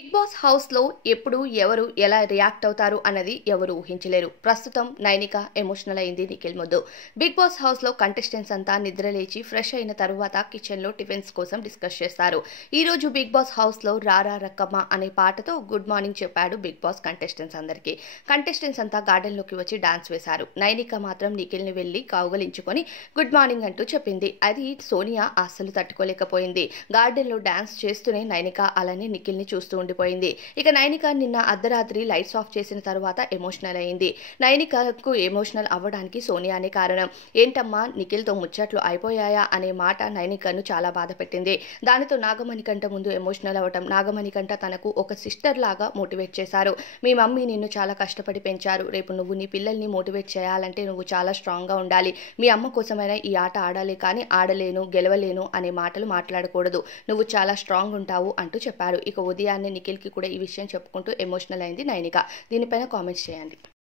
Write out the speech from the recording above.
Big boss house లో ఎప్పుడు ఎవరు ఎలా రియాక్ట్ అవుతారు అన్నది ఎవరు ఊహించలేరు. ప్రస్తుతం నైనిక ఎమోషనల్ అయింది నిఖిల్ ముందు. బిగ్ బాస్ హౌస్ లో కంటెస్టెంట్స్ అంతా నిద్రలేచి ఫ్రెష్ అయిన తరువాత కిచెన్ లో టిఫిన్స్ కోసం డిస్కస్ చేస్తారు. ఈ రోజు బిగ్ బాస్ హౌస్ లో రారా రక్కమ్మ అనే పాటతో గుడ్ మార్నింగ్ చెప్పాడు బిగ్ బాస్ కంటెస్టెంట్స్ అందరికి. కంటెస్టెంట్స్ అంతా గార్డెన్ లోకి వచ్చి డాన్స్ వేశారు. నైనిక మాత్రం నిఖిల్ ని వెళ్లి కౌగలించుకొని గుడ్ మార్నింగ్ అంటూ చెప్పింది. అది సోనియా అస్సలు తట్టుకోలేకపోయింది. గార్డెన్ లో డాన్స్ చేస్తూనే నైనిక అలానే నిఖిల్ ని చూస్తూ ఉండిపోయింది. ఇక నైనిక నిన్న అర్ధరాత్రి లైట్స్ ఆఫ్ చేసిన తరువాత ఎమోషనల్ అయింది. నైనికకు ఎమోషనల్ అవ్వడానికి సోనియానే కారణం. ఏంటమ్మా నిఖిల్తో ముచ్చట్లు అయిపోయాయా అనే మాట నైనికను చాలా బాధ పెట్టింది. దానితో నాగమణికంఠ ముందు ఎమోషనల్ అవ్వటం, నాగమణికంఠ తనకు ఒక సిస్టర్ లాగా మోటివేట్ చేశారు. మీ మమ్మీ నిన్ను చాలా కష్టపడి పెంచారు. రేపు నువ్వు నీ పిల్లల్ని మోటివేట్ చేయాలంటే నువ్వు చాలా స్ట్రాంగ్ గా ఉండాలి. మీ అమ్మ కోసమైనా ఈ ఆట ఆడాలి, కానీ ఆడలేను గెలవలేను అనే మాటలు మాట్లాడకూడదు. నువ్వు చాలా స్ట్రాంగ్ ఉంటావు అంటూ చెప్పారు. ఇక ఉదయాన్నే నిఖిల్ కి కూడా ఈ విషయం చెప్పుకుంటూ ఎమోషనల్ అయింది నైనిక. దీనిపైన కామెంట్స్ చేయండి.